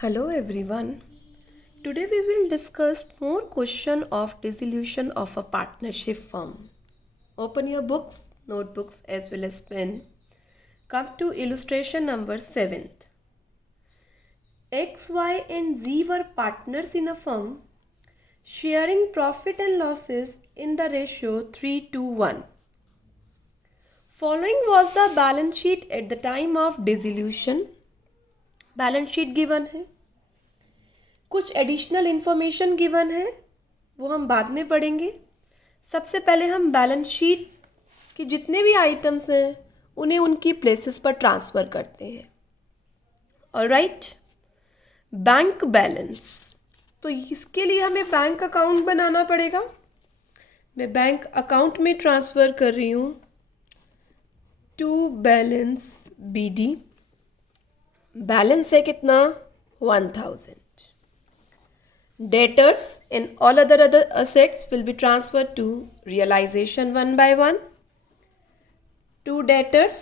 Hello everyone. Today we will discuss more question of dissolution of a partnership firm. Open your books, notebooks as well as pen. Come to illustration number 7th. X, Y and Z were partners in a firm sharing profit and losses in the ratio 3:1. Following was the balance sheet at the time of dissolution. Balance sheet given है, कुछ additional information given है, वो हम बाद में पढ़ेंगे. सबसे पहले हम बैलेंस शीट के जितने भी आइटम्स हैं उन्हें उनकी प्लेसेस पर ट्रांसफ़र करते हैं. Alright, bank balance. तो इसके लिए हमें बैंक अकाउंट बनाना पड़ेगा. मैं बैंक अकाउंट में ट्रांसफ़र कर रही हूँ टू बैलेंस BD. बैलेंस है कितना? 1000. Debtors and all other assets will be transferred to realization one by one. Two debtors.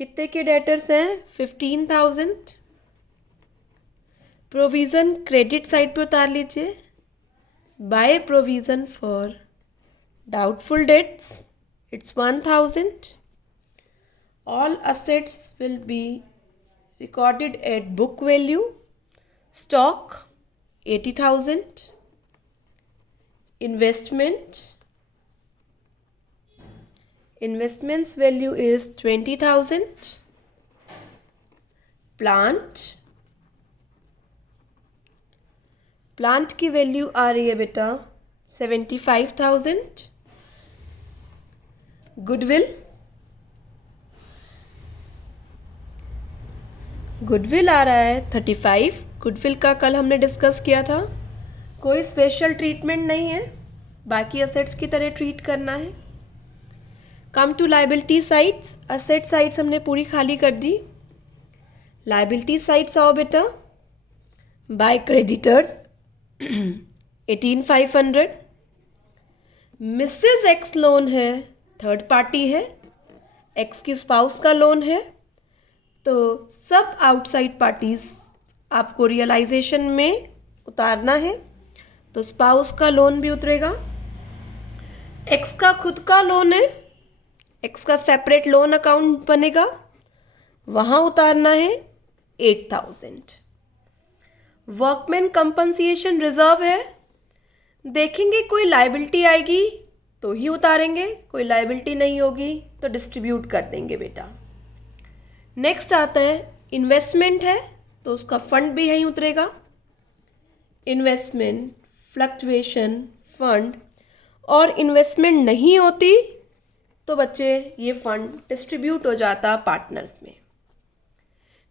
कितने के debtors हैं? 15,000. प्रोविज़न क्रेडिट साइड पर उतार लीजिए. By provision for doubtful debts it's 1000. All assets will be recorded at book value. Stock 80,000. Investments value is 20,000. Plant की value आ रही है बेटा 75,000. गुडविल आ रहा है 35. गुडविल का कल हमने डिस्कस किया था. कोई स्पेशल ट्रीटमेंट नहीं है, बाकी असेट्स की तरह ट्रीट करना है. Come to liability sides. Asset sides हमने पूरी खाली कर दी. लाइबिलिटी साइड्स आओ बेटा. By creditors 18,500. Mrs X loan है, थर्ड पार्टी है, एक्स की स्पाउस का लोन है, तो सब आउटसाइड पार्टीज आपको रियलाइजेशन में उतारना है. तो स्पाउस का लोन भी उतरेगा. एक्स का खुद का लोन है, एक्स का सेपरेट लोन अकाउंट बनेगा, वहाँ उतारना है 8,000. वर्कमैन कंपनसेशन रिजर्व है. देखेंगे कोई लाइबिलिटी आएगी तो ही उतारेंगे, कोई लाइबिलिटी नहीं होगी तो डिस्ट्रीब्यूट कर देंगे बेटा. नेक्स्ट आता है इन्वेस्टमेंट है, तो उसका फंड भी यहीं उतरेगा. Investment, fluctuation, fund. और इन्वेस्टमेंट नहीं होती तो बच्चे ये फंड डिस्ट्रीब्यूट हो जाता पार्टनर्स में.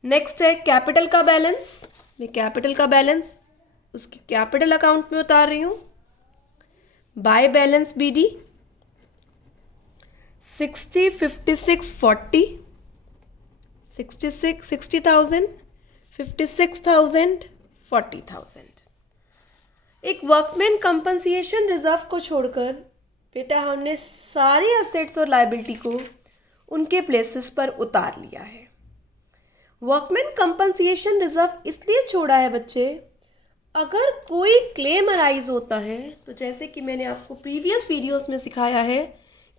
नेक्स्ट है कैपिटल का बैलेंस. मैं कैपिटल का बैलेंस उसकी कैपिटल अकाउंट में उतार रही हूँ. By balance BD 60, 56, 40. 60,000, 56,000, 40,000. एक वर्कमैन कंपनसेशन रिजर्व को छोड़कर बेटा हमने सारे असेट्स और लाइबिलिटी को उनके प्लेसेस पर उतार लिया है. वर्कमैन कंपनसेशन रिजर्व इसलिए छोड़ा है बच्चे, अगर कोई क्लेम अराइज होता है तो जैसे कि मैंने आपको प्रीवियस वीडियोस में सिखाया है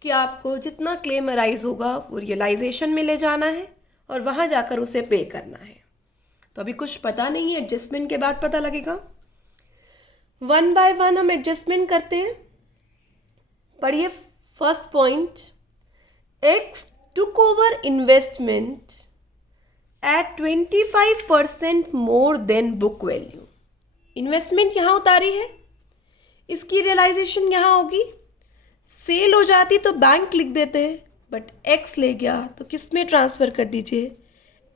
कि आपको जितना क्लेम अराइज होगा वो रियलाइजेशन में ले जाना है और वहाँ जाकर उसे पे करना है. तो अभी कुछ पता नहीं है, एडजस्टमेंट के बाद पता लगेगा. वन बाय वन हम एडजस्टमेंट करते हैं. पढ़िए first point. X took over investment at 25% more than book value. Investment यहाँ उतारी है, इसकी रियलाइजेशन यहाँ होगी. सेल हो जाती तो बैंक लिख देते हैं, बट एक्स ले गया तो किस में ट्रांसफ़र कर दीजिए?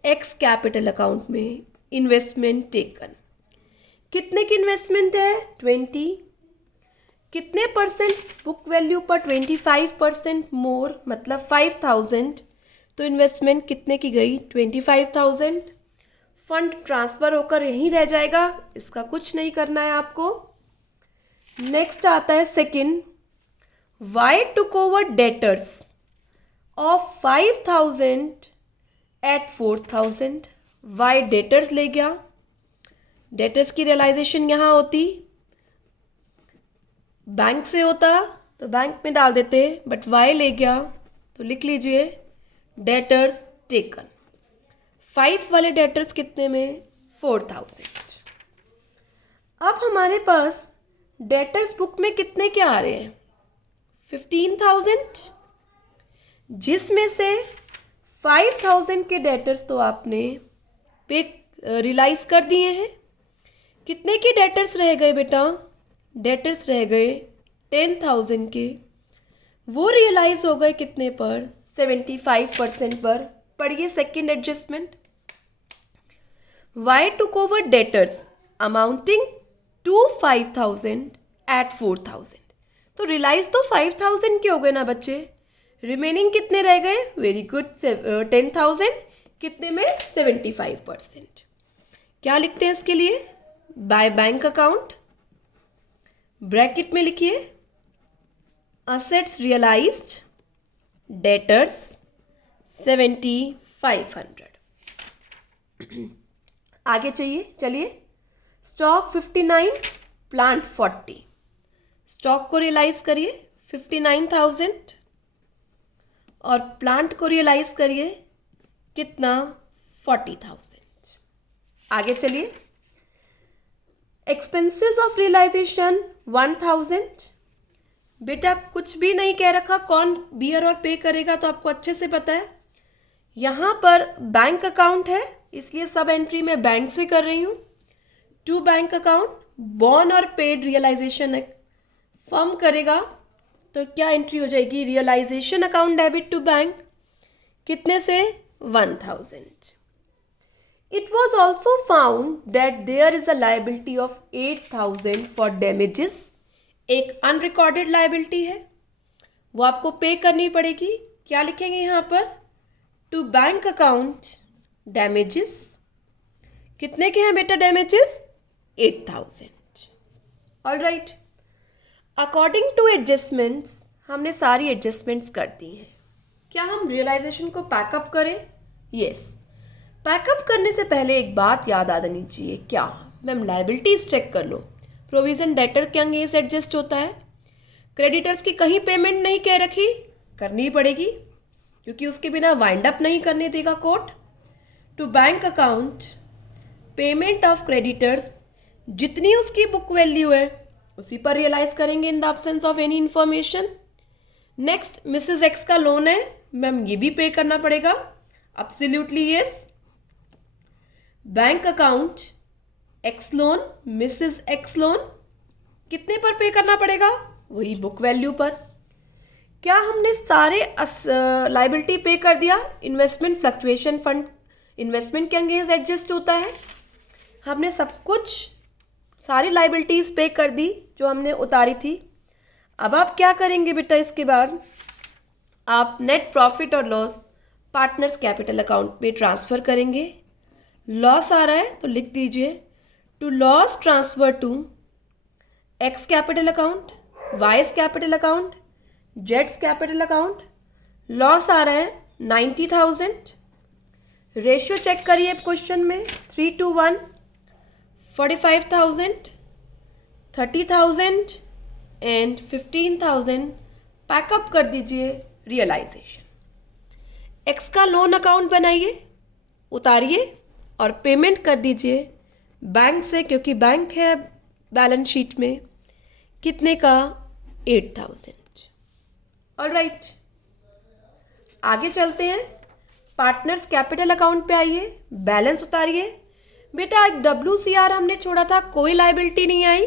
एक्स कैपिटल अकाउंट में. Investment taken. कितने की इन्वेस्टमेंट है? 20. कितने परसेंट बुक वैल्यू पर? 25% मोर, मतलब 5,000. तो इन्वेस्टमेंट कितने की गई? 25,000. फंड ट्रांसफ़र होकर यहीं रह जाएगा, इसका कुछ नहीं करना है आपको. नेक्स्ट आता है second. Y took over debtors of 5,000 at 4,000. Y debtors ले गया, डेटर्स की रियलाइजेशन यहाँ होती, बैंक से होता तो बैंक में डाल देते, बट वाई ले गया तो लिख लीजिए डेटर्स टेकन। 5 वाले डेटर्स कितने में? 4000। अब हमारे पास डेटर्स बुक में कितने क्या आ रहे हैं? 15,000, जिसमें से 5,000 के डेटर्स तो आपने पे रियलाइज कर दिए हैं। कितने के डेटर्स रह गए बेटा? डेटर्स रह गए 10,000 के, वो रियलाइज हो गए कितने पर? 75% पर। पढ़िए second adjustment. Y took over debtors amounting to 5,000 at 4,000। तो रियलाइज तो 5,000 के हो गए ना बच्चे, रिमेनिंग कितने रह गए? वेरी गुड, 10,000, कितने में? 75%। क्या लिखते हैं इसके लिए? बाय बैंक अकाउंट, ब्रैकेट में लिखिए असेट्स रियलाइज्ड, डेटर्स 7,500। आगे चलिए स्टॉक 59, प्लांट 40। स्टॉक को रियलाइज करिए 59,000 और प्लांट को रियलाइज करिए कितना? 40,000। आगे चलिए, एक्सपेंसेस ऑफ रियलाइजेशन 1,000। बेटा कुछ भी नहीं कह रखा, कौन बियर और पे करेगा तो आपको अच्छे से पता है। यहाँ पर बैंक अकाउंट है, इसलिए सब एंट्री मैं बैंक से कर रही हूँ। टू बैंक अकाउंट, बॉर्न और पेड रियलाइजेशन फर्म करेगा तो क्या एंट्री हो जाएगी? Realisation account debit to bank, कितने से? 1,000। It was also found that there is a liability of 8,000 for damages। एक अनरिकॉर्डेड लाइबिलिटी है, वो आपको पे करनी पड़ेगी। क्या लिखेंगे यहाँ पर? To bank account damages. कितने के हैं बेटा damages? 8,000। All right, according to adjustments हमने सारी एडजस्टमेंट्स कर दी हैं। क्या हम रियलाइजेशन को पैकअप करें? यस। पैकअप करने से पहले एक बात याद आ जानी चाहिए। क्या मैम? लाइबिलिटीज चेक कर लो। प्रोविजन डेटर के अंगेंस्ट एडजस्ट होता है, क्रेडिटर्स की कहीं पेमेंट नहीं कह रखी, करनी पड़ेगी क्योंकि उसके बिना वाइंड अप नहीं करने देगा court. To bank account payment of creditors, जितनी उसकी बुक वैल्यू है उसी पर रियलाइज करेंगे in the absence of any information. Next, Mrs X का लोन है मैम, ये भी पे करना पड़ेगा। Absolutely yes. Bank account X loan, Mrs X loan, कितने पर पे करना पड़ेगा? वही बुक वैल्यू पर। क्या हमने सारे लाइबिलिटी पे कर दिया? इन्वेस्टमेंट फ्लक्चुएशन फंड इन्वेस्टमेंट के अंगेंस्ट एडजस्ट होता है। हमने सब कुछ सारी लाइबिलिटीज पे कर दी जो हमने उतारी थी। अब आप क्या करेंगे बेटा? इसके बाद आप नेट प्रॉफिट और लॉस पार्टनर्स कैपिटल अकाउंट में ट्रांसफर करेंगे। लॉस आ रहा है तो लिख दीजिए to loss transfer to X capital account, Y's capital account, जेड्स कैपिटल अकाउंट। लॉस आ रहा है 90,000। रेशियो चेक करिए क्वेश्चन में 3:1, 45,000, 30,000 एंड 15,000 पैकअप कर दीजिए रियलाइजेशन। एक्स का लोन अकाउंट बनाइए, उतारिए और पेमेंट कर दीजिए बैंक से, क्योंकि बैंक है बैलेंस शीट में। कितने का? 8,000। ऑलराइट, आगे चलते हैं। पार्टनर्स कैपिटल अकाउंट पे आइए, बैलेंस उतारिए। बेटा एक WCR हमने छोड़ा था, कोई लाइबिलिटी नहीं आई,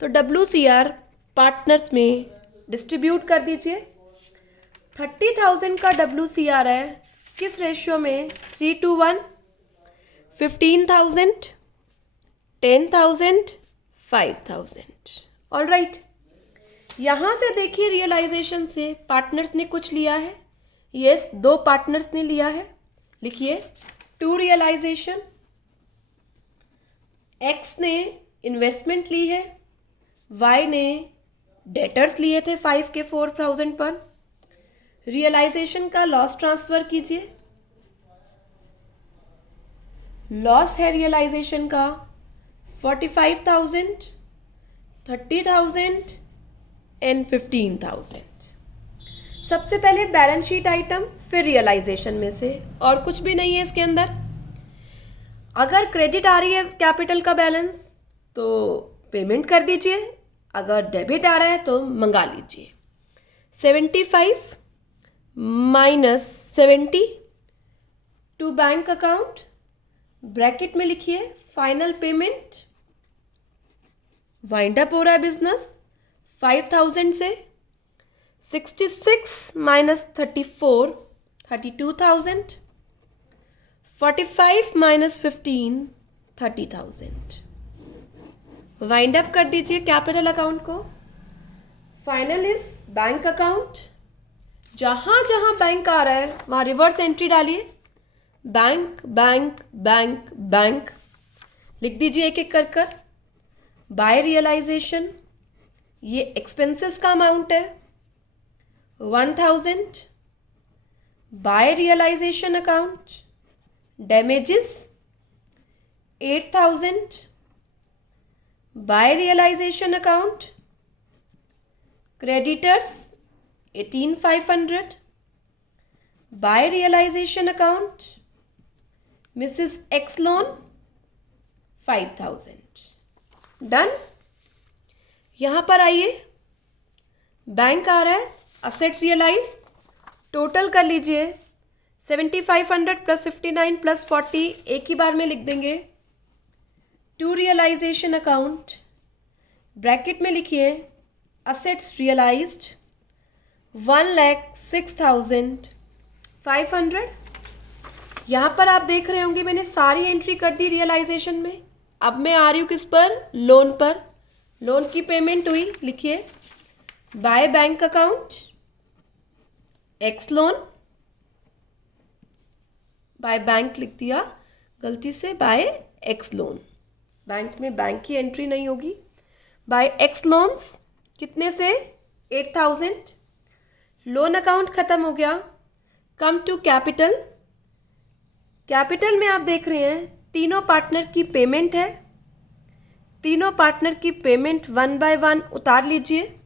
तो WCR पार्टनर्स में डिस्ट्रीब्यूट कर दीजिए। 30,000 का WCR है, किस रेशियो में? 3:1, 15,000, 10,000, 5,000। ऑल राइट, यहाँ से देखिए रियलाइजेशन से पार्टनर्स ने कुछ लिया है। यस, 2 पार्टनर्स ने लिया है। लिखिए टू रियलाइजेशन। एक्स ने इन्वेस्टमेंट ली है, वाई ने डेटर्स लिए थे 5 के 4,000 पर। रियलाइजेशन का लॉस ट्रांसफर कीजिए। लॉस है रियलाइजेशन का 45,000, 30,000 एंड 15,000। सबसे पहले बैलेंस शीट आइटम, फिर रियलाइजेशन में से, और कुछ भी नहीं है इसके अंदर। अगर क्रेडिट आ रही है कैपिटल का बैलेंस तो पेमेंट कर दीजिए, अगर डेबिट आ रहा है तो मंगा लीजिए। 75 minus 70 to bank account, bracket में लिखिए फाइनल पेमेंट। वाइंड अप हो रहा है बिजनेस 5,000 से। 66 माइनस 34 32,000। 45 माइनस 15 30,000। वाइंड अप कर दीजिए कैपिटल अकाउंट को। Final is bank account. जहां जहां बैंक आ रहा है वहां रिवर्स एंट्री डालिए, बैंक बैंक बैंक बैंक लिख दीजिए एक एक कर। बाय रियलाइजेशन, ये एक्सपेंसेस का अमाउंट है 1,000। By realisation account, damages 8,000। By realisation account, creditors 18,500। By realisation account, Mrs X loan 5,000। Done. यहां पर आइए, बैंक आ रहा है, असेट्स रियलाइज, टोटल कर लीजिए 7,500 प्लस 59 प्लस 40 एक ही बार में लिख देंगे। टू रियलाइजेशन अकाउंट, ब्रैकेट में लिखिए असेट्स रियलाइज्ड 1,06,500। यहाँ पर आप देख रहे होंगे मैंने सारी एंट्री कर दी रियलाइजेशन में। अब मैं आ रही हूँ किस पर, लोन पर। लोन की पेमेंट हुई, लिखिए by bank account X loan, by bank लिख दिया गलती से, बाय एक्स लोन, बैंक में बैंक की एंट्री नहीं होगी। बाय एक्स लोन्स कितने से 8,000। लोन अकाउंट खत्म हो गया। Come to capital. कैपिटल में आप देख रहे हैं तीनों पार्टनर की पेमेंट है। तीनों पार्टनर की पेमेंट 1 बाय 1 उतार लीजिए।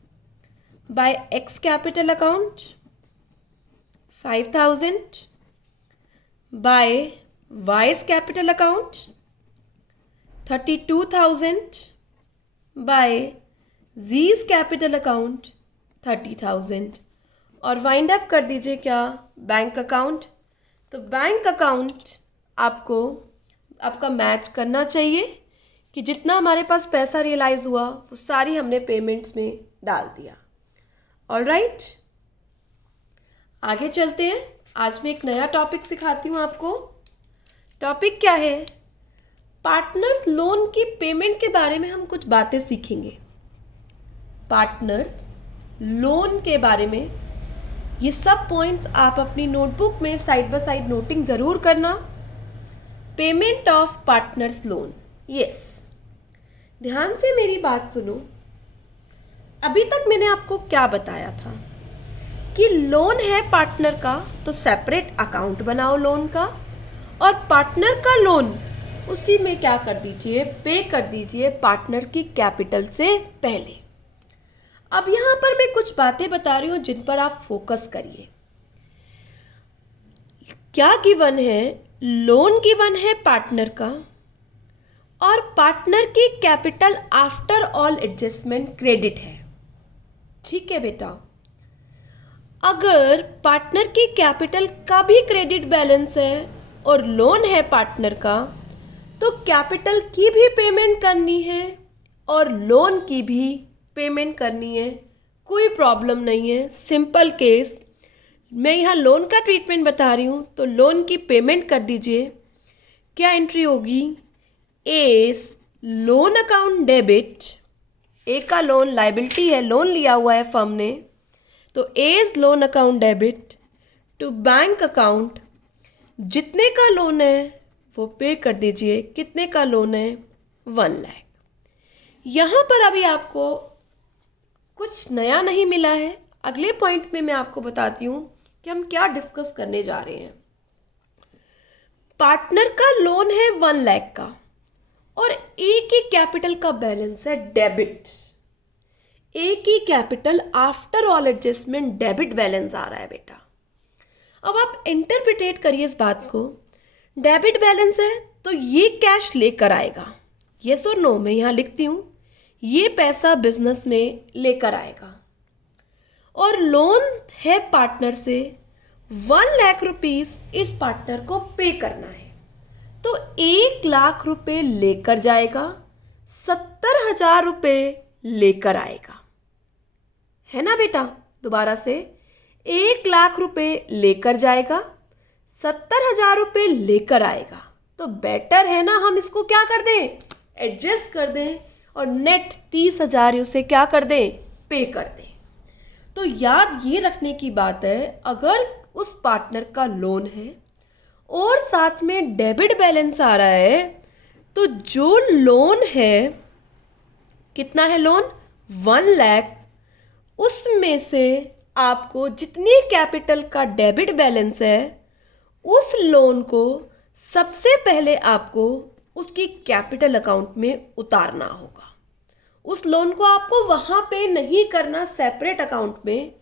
By X capital account 5,000। By Y's capital account 32,000। By जीज capital account 30,000। और वाइंड अप कर दीजिए क्या, बैंक अकाउंट। तो बैंक अकाउंट आपको आपका मैच करना चाहिए कि जितना हमारे पास पैसा रियलाइज हुआ वो सारी हमने पेमेंट्स में डाल दिया। ऑलराइट, आगे चलते हैं। आज मैं एक नया टॉपिक सिखाती हूँ आपको। टॉपिक क्या है, पार्टनर्स लोन की पेमेंट के बारे में हम कुछ बातें सीखेंगे। पार्टनर्स लोन के बारे में ये सब पॉइंट्स आप अपनी नोटबुक में साइड बाय साइड नोटिंग जरूर करना। Payment of partners loan, yes, ध्यान से मेरी बात सुनो। अभी तक मैंने आपको क्या बताया था कि लोन है पार्टनर का तो सेपरेट अकाउंट बनाओ लोन का, और पार्टनर का लोन उसी में क्या कर दीजिए, पे कर दीजिए पार्टनर की कैपिटल से पहले। अब यहां पर मैं कुछ बातें बता रही हूं जिन पर आप फोकस करिए। क्या गिवन है, लोन गिवन है पार्टनर का और पार्टनर की capital after all adjustment credit है। ठीक है बेटा, अगर पार्टनर की कैपिटल का भी क्रेडिट बैलेंस है और लोन है पार्टनर का, तो कैपिटल की भी पेमेंट करनी है और लोन की भी पेमेंट करनी है, कोई प्रॉब्लम नहीं है। सिंपल केस, मैं यहाँ लोन का ट्रीटमेंट बता रही हूँ तो लोन की पेमेंट कर दीजिए। क्या एंट्री होगी, एस लोन अकाउंट डेबिट, ए का लोन लाइबिलिटी है, लोन लिया हुआ है फर्म ने, तो A's loan account debit to bank account, जितने का लोन है वो पे कर दीजिए। कितने का लोन है, 1 लाख। यहाँ पर अभी आपको कुछ नया नहीं मिला है। अगले पॉइंट में मैं आपको बताती हूँ कि हम क्या डिस्कस करने जा रहे हैं। पार्टनर का लोन है 1 लाख का और ए की कैपिटल का बैलेंस है डेबिट। ए की capital after all adjustment debit balance आ रहा है बेटा। अब आप इंटरप्रिटेट करिए इस बात को। डेबिट बैलेंस है तो ये कैश लेकर आएगा, यस और नो मैं यहाँ लिखती हूँ, ये पैसा बिजनेस में लेकर आएगा। और लोन है पार्टनर से 1 लाख रुपीस इस पार्टनर को पे करना है, तो 1 लाख रुपए लेकर जाएगा, 70,000 रुपए लेकर आएगा, है ना बेटा। दोबारा से 1 लाख रुपए लेकर जाएगा, 70,000 रुपए लेकर आएगा। तो बेटर है ना हम इसको क्या कर दें, एडजस्ट कर दें और नेट 30,000 उसे क्या कर दें, पे कर दें। तो याद ये रखने की बात है, अगर उस पार्टनर का लोन है और साथ में डेबिट बैलेंस आ रहा है, तो जो लोन है, कितना है लोन 1 लाख, उसमें से आपको जितनी कैपिटल का डेबिट बैलेंस है उस लोन को सबसे पहले आपको उसकी कैपिटल अकाउंट में उतारना होगा। उस लोन को आपको वहाँ पे नहीं करना सेपरेट अकाउंट में,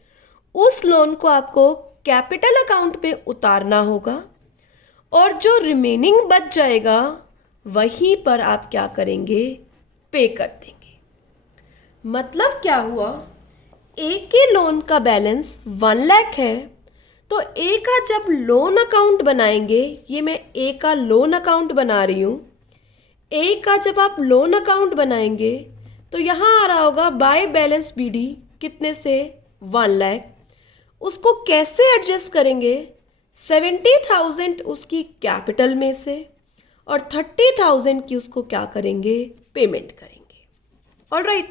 उस लोन को आपको कैपिटल अकाउंट पे उतारना होगा और जो रिमेनिंग बच जाएगा वहीं पर आप क्या करेंगे, पे कर देंगे। मतलब क्या हुआ, ए के लोन का बैलेंस 1 लाख है, तो ए का जब लोन अकाउंट बनाएंगे, ये मैं ए का लोन अकाउंट बना रही हूँ, ए का जब आप लोन अकाउंट बनाएंगे तो यहाँ आ रहा होगा बाय बैलेंस बीडी कितने से 1 लाख। उसको कैसे एडजस्ट करेंगे, 70,000 उसकी कैपिटल में से और 30,000 की उसको क्या करेंगे, पेमेंट करेंगे। ऑलराइट,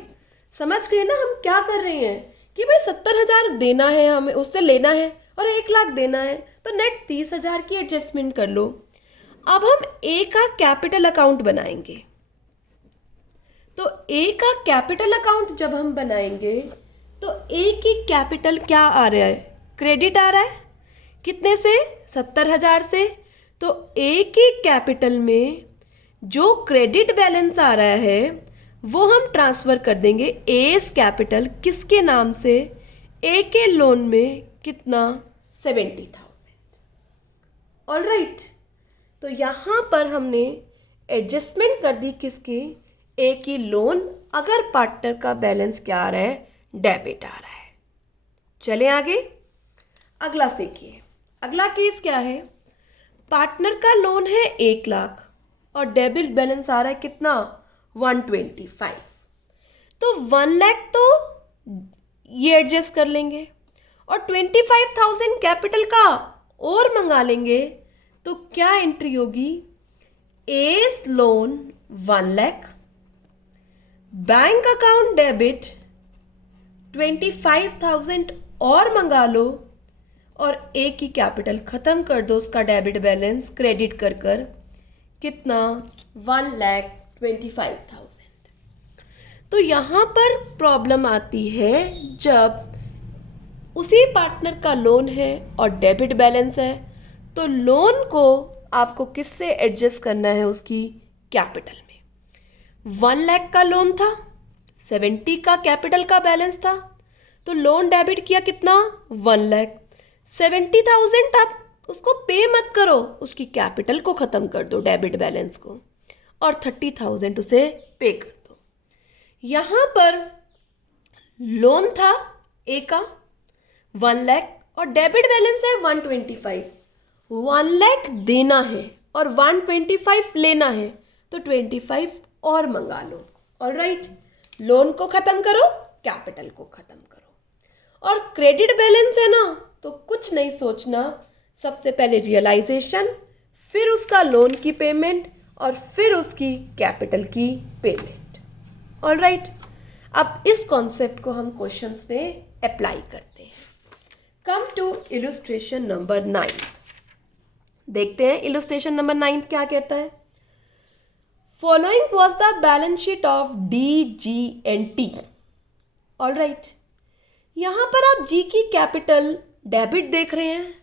समझ गए ना हम क्या कर रहे हैं कि भाई 70,000 देना है हमें, उससे लेना है और 1 लाख देना है, तो नेट 30,000 की एडजस्टमेंट कर लो। अब हम ए का कैपिटल अकाउंट बनाएंगे, तो ए का कैपिटल अकाउंट जब हम बनाएंगे तो ए की कैपिटल क्या आ रहा है, क्रेडिट आ रहा है, कितने से 70,000 से। तो ए की कैपिटल में जो क्रेडिट बैलेंस आ रहा है वो हम ट्रांसफ़र कर देंगे एस कैपिटल किसके नाम से, ए के लोन में कितना 70,000। ऑलराइट, तो यहाँ पर हमने एडजस्टमेंट कर दी किसकी, ए की लोन, अगर पार्टनर का बैलेंस क्या आ रहा है, डेबिट आ रहा है। चले आगे, अगला सीखिए। अगला केस क्या है, पार्टनर का लोन है 1 लाख और डेबिट बैलेंस आ रहा है कितना 125। तो 1 लाख तो ये एडजस्ट कर लेंगे और 25,000 कैपिटल का और मंगा लेंगे, तो क्या एंट्री होगी, A's loan 1 lakh, bank account debit 25,000 और मंगा लो और ए की कैपिटल ख़त्म कर दो, उसका डेबिट बैलेंस क्रेडिट कर कर कितना 1,25,000। तो यहाँ पर प्रॉब्लम आती है जब उसी पार्टनर का लोन है और डेबिट बैलेंस है, तो लोन को आपको किससे एडजस्ट करना है, उसकी कैपिटल में। 1 लाख का लोन था, 70 का कैपिटल का बैलेंस था, तो लोन डेबिट किया कितना 1 लाख, 70,000 आप उसको पे मत करो, उसकी कैपिटल को ख़त्म कर दो डेबिट बैलेंस को और 30,000 उसे पे कर दो। यहाँ पर लोन था ए का 1 लाख और डेबिट बैलेंस है 125, 1 लाख देना है और 125 लेना है, तो 25 और मंगा लो। ऑलराइट, लोन को ख़त्म करो, कैपिटल को ख़त्म करो। और क्रेडिट बैलेंस है ना, तो कुछ नहीं सोचना, सबसे पहले रियलाइजेशन, फिर उसका लोन की पेमेंट और फिर उसकी कैपिटल की पेमेंट। ऑलराइट, अब इस कॉन्सेप्ट को हम क्वेश्चंस में अप्लाई करते हैं। Come to illustration number 9। देखते हैं इलस्ट्रेशन नंबर 9 क्या कहता है। Following was the balance sheet of DG&T। All right, यहाँ पर आप जी की कैपिटल डेबिट देख रहे हैं,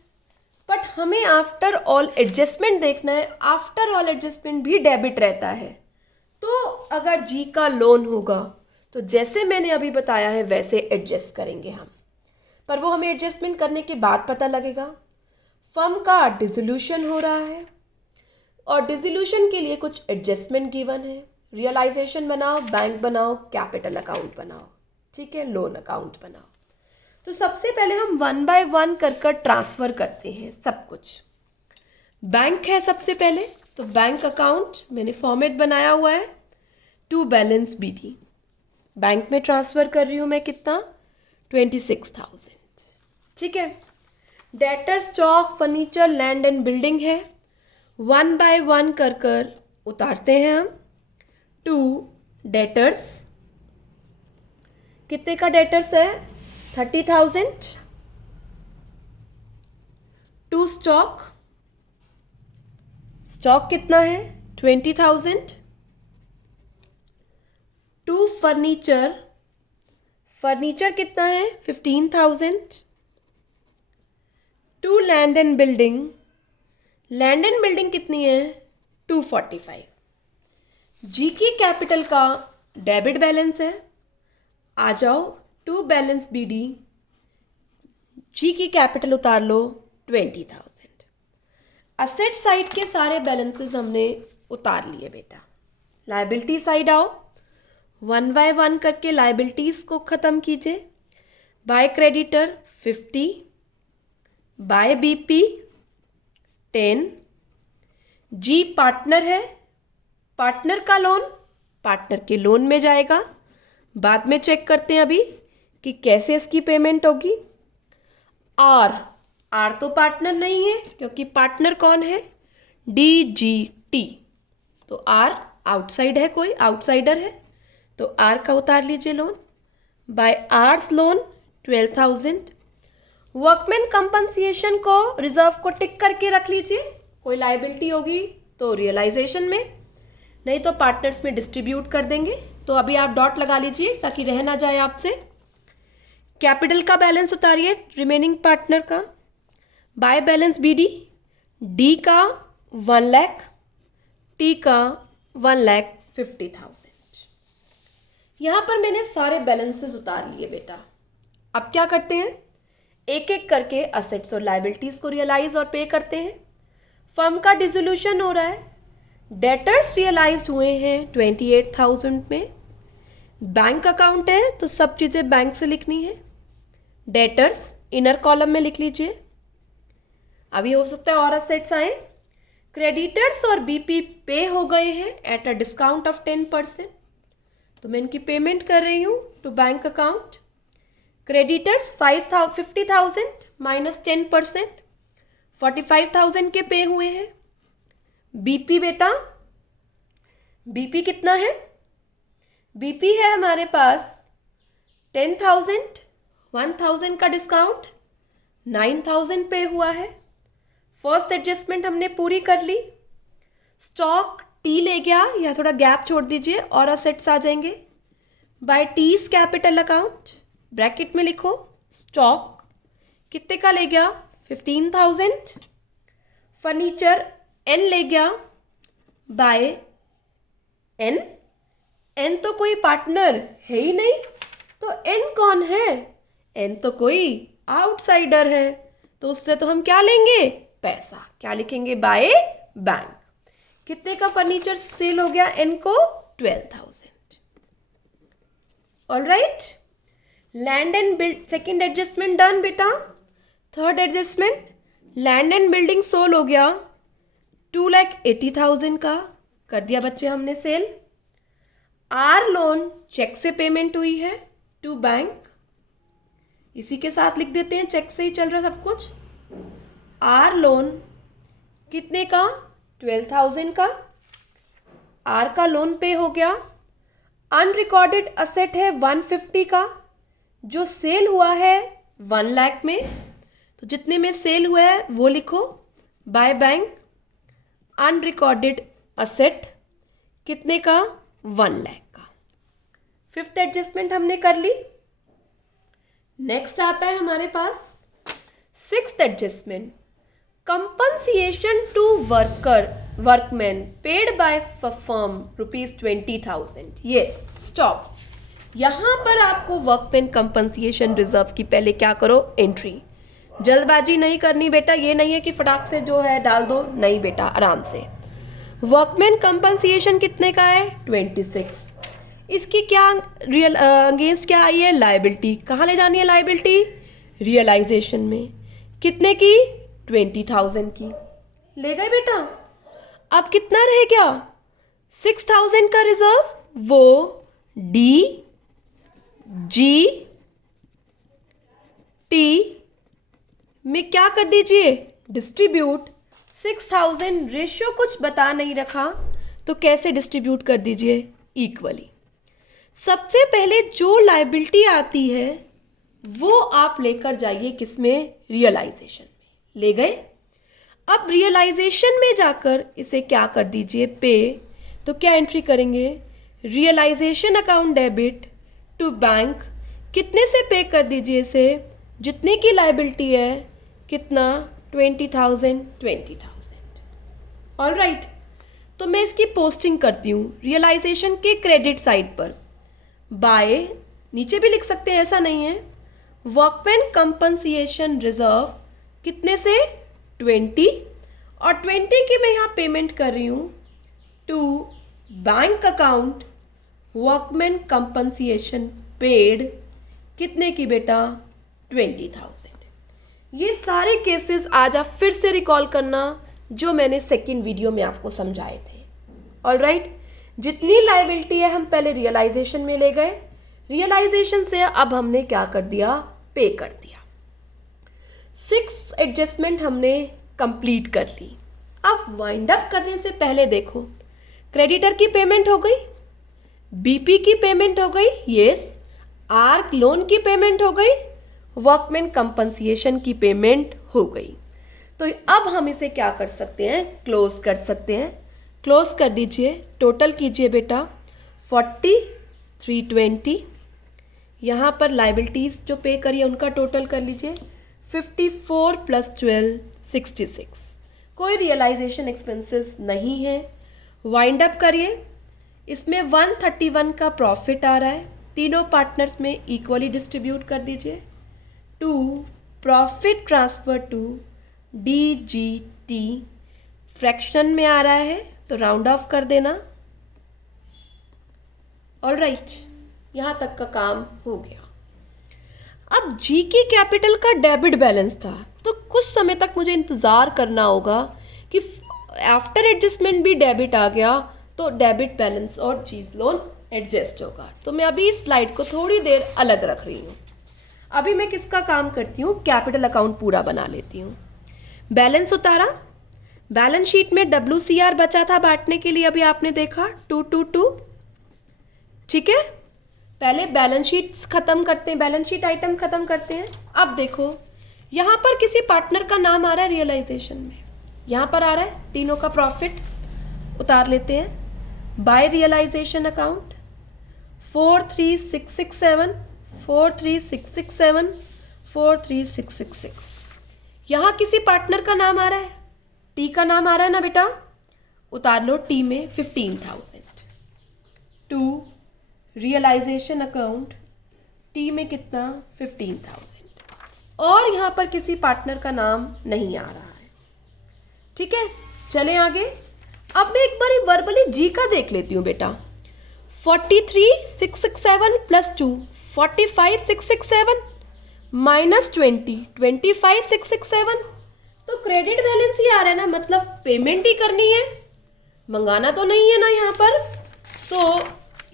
बट हमें आफ्टर ऑल एडजस्टमेंट देखना है, आफ्टर ऑल एडजस्टमेंट भी डेबिट रहता है। तो अगर जी का लोन होगा तो जैसे मैंने अभी बताया है वैसे एडजस्ट करेंगे हम, पर वो हमें एडजस्टमेंट करने के बाद पता लगेगा। फर्म का डिसोल्यूशन हो रहा है और डिसोल्यूशन के लिए कुछ एडजस्टमेंट गिवन है। रियलाइजेशन बनाओ, बैंक बनाओ, कैपिटल अकाउंट बनाओ, ठीक है, लोन अकाउंट बनाओ। तो सबसे पहले हम 1 बाय 1 कर ट्रांसफ़र करते हैं सब कुछ। बैंक है सबसे पहले, तो बैंक अकाउंट मैंने फॉर्मेट बनाया हुआ है टू बैलेंस बीडी। बैंक में ट्रांसफ़र कर रही हूँ मैं कितना, 26,000, ठीक है। Debtor, stock, furniture, land and building है, 1 बाय 1 कर उतारते हैं हम। टू डेटर्स, कितने का डेटर्स है, 30,000। टू स्टॉक, स्टॉक कितना है, 20,000। टू फर्नीचर, फर्नीचर कितना है, 15,000। To land and building, land and building कितनी है, 245। जी की कैपिटल का डेबिट बैलेंस है, आ जाओ टू बैलेंस बीडी, जी की कैपिटल उतार लो 20,000। असेट साइड के सारे बैलेंसेस हमने उतार लिए बेटा। लायबिलिटी साइड आओ, 1 बाय 1 करके लायबिलिटीज़ को ख़त्म कीजिए। By creditor 50, by B 10। G partner है, पार्टनर का लोन पार्टनर के लोन में जाएगा, बाद में चेक करते हैं अभी कि कैसे इसकी पेमेंट होगी। आर, आर तो पार्टनर नहीं है क्योंकि पार्टनर कौन है, DGT, तो आर आउटसाइड है, कोई आउटसाइडर है, तो आर का उतार लीजिए loan. By R's loan 12,000। Workman compensation को, रिजर्व को टिक करके रख लीजिए, कोई लायबिलिटी होगी तो रियलाइजेशन में, नहीं तो पार्टनर्स में डिस्ट्रीब्यूट कर देंगे। तो अभी आप डॉट लगा लीजिए ताकि रह ना जाए आपसे। कैपिटल का बैलेंस उतारिए रिमेनिंग पार्टनर का। बाय बैलेंस बीडी, डी का 1 लाख, टी का 1,50,000। यहाँ पर मैंने सारे बैलेंसेस उतार लिए बेटा। अब क्या करते हैं, एक एक करके असेट्स और लायबिलिटीज़ को रियलाइज और पे करते हैं। फर्म का डिसोल्यूशन हो रहा है, डेटर्स रियलाइज हुए हैं 28,000 में। बैंक अकाउंट है तो सब चीज़ें बैंक से लिखनी है। डेटर्स इनर कॉलम में लिख लीजिए। अभी हो सकता है और असेट्स आए। क्रेडिटर्स और बीपी पे हो गए हैं एट अ डिस्काउंट ऑफ 10%, तो मैं इनकी पेमेंट कर रही हूँ to bank account. Creditors 50,000 minus 10%, 45,000 के पे हुए हैं। बीपी बेटा, बीपी कितना है, बीपी है हमारे पास 10,000, 1,000 का डिस्काउंट, 9,000 पे हुआ है। फर्स्ट एडजस्टमेंट हमने पूरी कर ली। स्टॉक टी ले गया, या थोड़ा गैप छोड़ दीजिए और असेट्स आ जाएंगे। By T's capital account, bracket में लिखो स्टॉक कितने का ले गया, 15,000। फर्नीचर एन ले गया बाय एन, एन तो कोई पार्टनर है ही नहीं, तो एन कौन है, एन तो कोई आउटसाइडर है, तो उससे तो हम क्या लेंगे, पैसा। क्या लिखेंगे, बाय बैंक। कितने का फर्नीचर सेल हो गया, एन को 12,000। All right, land and build, second adjustment done बेटा। Third adjustment, land and building sold हो गया 2,80,000 का, कर दिया बच्चे हमने सेल। आर लोन चेक से पेमेंट हुई है टू बैंक, इसी के साथ लिख देते हैं, चेक से ही चल रहा सब कुछ। आर लोन कितने का, 12,000 का, आर का लोन पे हो गया। अनरिकॉर्डेड असेट है 150 का, जो सेल हुआ है 1 लाख में, तो जितने में सेल हुआ है वो लिखो बाय बैंक। अनरिकॉर्डेड असेट कितने का, 1 लाख का। फिफ्थ एडजस्टमेंट हमने कर ली। नेक्स्ट आता है हमारे पास sixth adjustment. Compensation to workman paid by firm ₹20,000. Yes, stop. यहाँ पर आपको वर्कमैन कंपनसिएशन रिजर्व की पहले क्या करो, एंट्री. जल्दबाजी नहीं करनी बेटा, ये नहीं है कि फटाक से जो है डाल दो, नहीं बेटा, आराम से. वर्कमैन कंपनसिएशन कितने का है, 26. इसकी क्या अगेंस्ट क्या आई है, लायबिलिटी. कहाँ ले जानी है लायबिलिटी, रियलाइजेशन में. कितने की, 20,000 की. ले गए बेटा. अब कितना रह गया, 6,000 का रिजर्व. वो डी जी टी में क्या कर दीजिए, डिस्ट्रीब्यूट. 6,000 रेशियो कुछ बता नहीं रखा तो कैसे डिस्ट्रीब्यूट कर दीजिए, इक्वली. सबसे पहले जो लायबिलिटी आती है वो आप लेकर जाइए किसमें, रियलाइजेशन में. ले गए. अब रियलाइजेशन में जाकर इसे क्या कर दीजिए, पे. तो क्या एंट्री करेंगे, realisation account debit to bank. कितने से पे कर दीजिए इसे, जितने की लायबिलिटी है, कितना, 20,000. All right. तो मैं इसकी पोस्टिंग करती हूँ रियलाइजेशन के क्रेडिट साइड पर. बाय, नीचे भी लिख सकते हैं, ऐसा नहीं है. वर्कमैन कंपनसिएशन रिजर्व कितने से, 20. और 20 की मैं यहाँ पेमेंट कर रही हूँ to bank account workman compensation paid. कितने की बेटा, 20,000. ये सारे केसेस आज आप फिर से रिकॉल करना जो मैंने सेकेंड वीडियो में आपको समझाए थे. All right. जितनी लायबिलिटी है हम पहले रियलाइजेशन में ले गए, रियलाइजेशन से अब हमने क्या कर दिया, पे कर दिया. 6 एडजस्टमेंट हमने कंप्लीट कर ली. अब वाइंड अप करने से पहले देखो, क्रेडिटर की पेमेंट हो गई, बीपी की पेमेंट हो गई, यस, आर्क लोन की पेमेंट हो गई, वर्कमैन कंपनसिएशन की पेमेंट हो गई. तो अब हम इसे क्या कर सकते हैं, क्लोज कर सकते हैं. क्लोज कर दीजिए. टोटल कीजिए बेटा, 40,320. यहाँ पर लाइबिलिटीज जो पे करिए उनका टोटल कर लीजिए, 54 + 12 66. कोई रियलाइजेशन एक्सपेंसेस नहीं है. वाइंड अप करिए. इसमें 131 का प्रॉफिट आ रहा है. तीनों पार्टनर्स में इक्वली डिस्ट्रीब्यूट कर दीजिए. To profit transfer to DGT fraction में आ रहा है तो राउंड ऑफ कर देना. All right. यहाँ तक का काम हो गया. अब जी की कैपिटल का डेबिट बैलेंस था तो कुछ समय तक मुझे इंतज़ार करना होगा कि आफ्टर एडजस्टमेंट भी डेबिट आ गया तो डेबिट बैलेंस और चीज़ लोन एडजस्ट होगा. तो मैं अभी इस स्लाइड को थोड़ी देर अलग रख रही हूँ. अभी मैं किसका काम करती हूँ, कैपिटल अकाउंट पूरा बना लेती हूँ. बैलेंस उतारा. बैलेंस शीट में WCR बचा था बांटने के लिए, अभी आपने देखा 222. ठीक है. पहले बैलेंस शीट खत्म करते हैं, बैलेंस शीट आइटम खत्म करते हैं. अब देखो यहाँ पर किसी पार्टनर का नाम आ रहा है रियलाइजेशन में, यहाँ पर आ रहा है, तीनों का प्रॉफिट उतार लेते हैं. By realisation account 43667, 43667, 43666. यहाँ किसी पार्टनर का नाम आ रहा है, टी का नाम आ रहा है ना बेटा, उतार लो. टी में 15,000. टू रियलाइजेशन अकाउंट टी में कितना, 15,000. और यहाँ पर किसी पार्टनर का नाम नहीं आ रहा है. ठीक है, चलें आगे. अब मैं एक बार वर्बली जी का देख लेती हूँ बेटा. 43,667 + 2 45,667 -20 25,667. तो क्रेडिट बैलेंस ही आ रहा है ना, मतलब पेमेंट ही करनी है, मंगाना तो नहीं है ना यहाँ पर. तो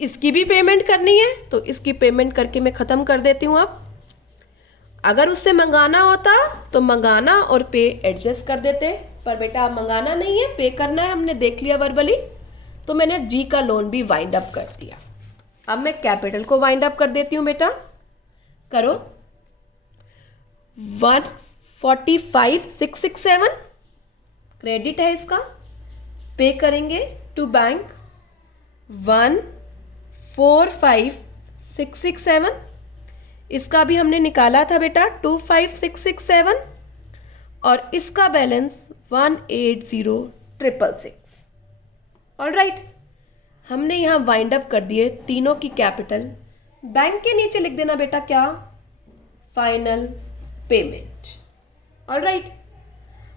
इसकी भी पेमेंट करनी है तो इसकी पेमेंट करके मैं ख़त्म कर देती हूँ. अब अगर उससे मंगाना होता तो मंगाना और पे एडजस्ट कर देते, पर बेटा अब मंगाना नहीं है, पे करना है, हमने देख लिया वर्बली. तो मैंने जी का लोन भी वाइंड अप कर दिया. अब मैं कैपिटल को वाइंड अप कर देती हूँ बेटा. करो. 145,667 क्रेडिट है इसका, पे करेंगे टू बैंक. 145,667 इसका भी हमने निकाला था बेटा, 25,667. और इसका बैलेंस 180,666। ऑलराइट, हमने यहाँ वाइंड अप कर दिए तीनों की कैपिटल। बैंक के नीचे लिख देना बेटा क्या, फाइनल पेमेंट। ऑलराइट,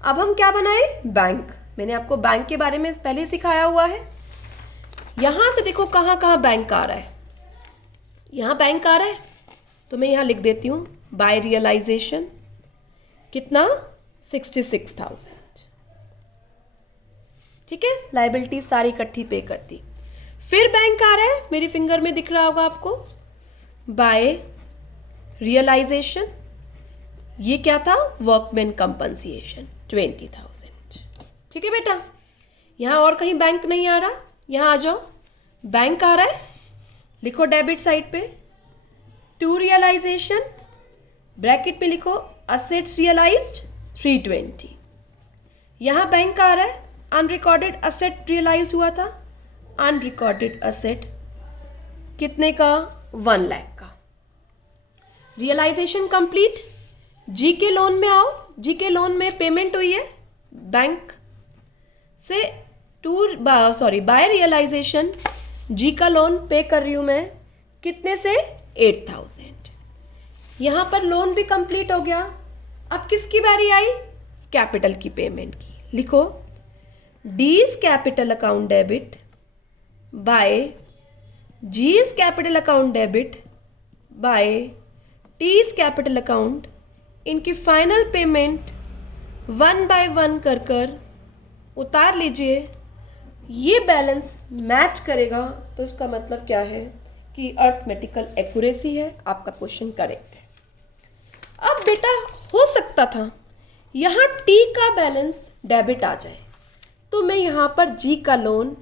अब हम क्या बनाए, बैंक। मैंने आपको बैंक के बारे में पहले सिखाया हुआ है। यहां से देखो कहाँ कहाँ बैंक आ रहा है। यहाँ बैंक आ रहा है तो मैं यहाँ लिख देती हूँ बाय रियलाइजेशन कितना, 66,000। ठीक है, लाइबिलिटी सारी इकट्ठी पे कर दी। फिर बैंक आ रहा है, मेरी फिंगर में दिख रहा होगा आपको, बाय रियलाइजेशन। ये क्या था, वर्कमैन कंपनसेशन 20,000। ठीक है बेटा, यहाँ और कहीं बैंक नहीं आ रहा, यहाँ आ जाओ, बैंक आ रहा है, लिखो डेबिट साइड पे, टू रियलाइजेशन, ब्रैकेट में लिखो असेट्स रियलाइज्ड 320। यहाँ बैंक आ रहा है, अनरिकॉर्डेड असेट रियलाइज हुआ था, अनरिकॉर्डेड असेट कितने का, 1 लाख का। Realisation complete. जी के लोन में आओ, जी के लोन में पेमेंट हुई है बैंक से, बाय रियलाइजेशन जी का लोन पे कर रही हूं मैं, कितने से, 8,000। यहां पर लोन भी कंप्लीट हो गया। अब किसकी बारी आई, कैपिटल की पेमेंट की। लिखो D's capital account debit by जीज capital account debit by T's capital account. इनकी फाइनल पेमेंट 1 बाय 1 कर कर उतार लीजिए। ये बैलेंस मैच करेगा तो इसका मतलब क्या है कि अर्थमेटिकल एक्यूरेसी है, आपका क्वेश्चन करेक्ट है। अब बेटा हो सकता था यहाँ टी का बैलेंस डेबिट आ जाए, तो मैं यहाँ पर जी का लोन,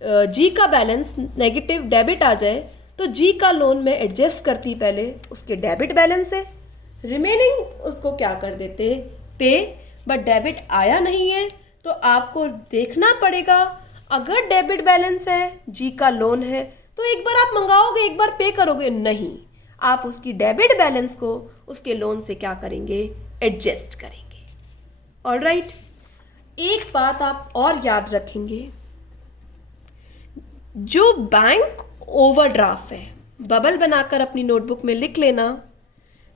जी का बैलेंस नेगेटिव डेबिट आ जाए तो जी का लोन में एडजस्ट करती पहले उसके डेबिट बैलेंस से, रिमेनिंग उसको क्या कर देते पे। बट डेबिट आया नहीं है तो आपको देखना पड़ेगा, अगर डेबिट बैलेंस है, जी का लोन है, तो एक बार आप मंगाओगे, एक बार पे करोगे नहीं, आप उसकी डेबिट बैलेंस को उसके लोन से क्या करेंगे, एडजस्ट करेंगे। ऑलराइट, एक बात आप और याद रखेंगे, जो बैंक ओवरड्राफ्ट है, बबल बनाकर अपनी नोटबुक में लिख लेना।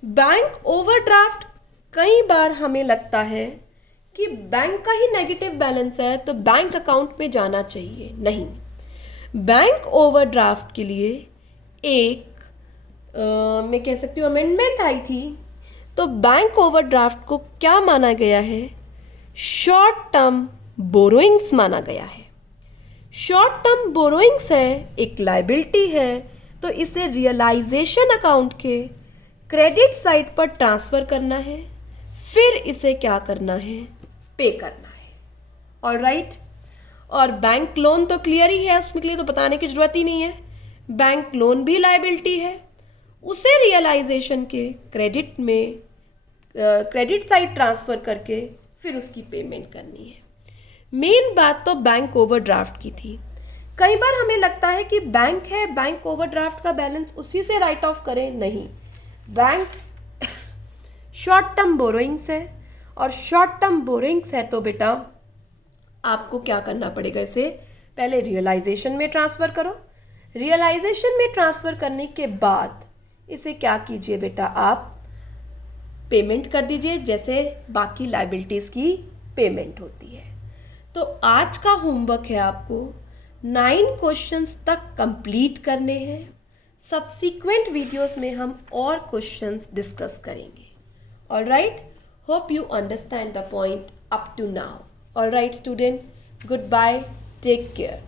बैंक ओवरड्राफ्ट कई बार हमें लगता है कि बैंक का ही नेगेटिव बैलेंस है तो बैंक अकाउंट में जाना चाहिए, नहीं। बैंक ओवरड्राफ्ट के लिए एक मैं कह सकती हूँ अमेंडमेंट आई थी, तो बैंक ओवरड्राफ्ट को क्या माना गया है, शॉर्ट टर्म बोरोइंग्स माना गया है। शॉर्ट टर्म बोरोइंग्स है, एक लाइबिलिटी है, तो इसे रियलाइजेशन अकाउंट के क्रेडिट साइड पर ट्रांसफ़र करना है, फिर इसे क्या करना है, पे करना है। ऑलराइट, और बैंक लोन तो क्लियर ही है, उसमें के लिए तो बताने की जरूरत ही नहीं है। बैंक लोन भी लाइबिलिटी है, उसे रियलाइजेशन के क्रेडिट में क्रेडिट साइड ट्रांसफ़र करके फिर उसकी पेमेंट करनी है। मेन बात तो बैंक ओवरड्राफ्ट की थी। कई बार हमें लगता है कि बैंक है, बैंक ओवरड्राफ्ट का बैलेंस उसी से राइट ऑफ करें, नहीं। बैंक शॉर्ट टर्म बोरोइंग्स है, और शॉर्ट टर्म बोरोइंग्स है तो बेटा आपको क्या करना पड़ेगा, इसे पहले रियलाइजेशन में ट्रांसफ़र करो। रियलाइजेशन में ट्रांसफ़र करने के बाद इसे क्या कीजिए बेटा, आप पेमेंट कर दीजिए जैसे बाकी लाइबिलिटीज़ की पेमेंट होती है। तो आज का होमवर्क है आपको 9 क्वेश्चंस तक कंप्लीट करने हैं। सब्सीक्वेंट वीडियोस में हम और क्वेश्चंस डिस्कस करेंगे। All right, hope you understand the point up to now. All right student, good bye, take care.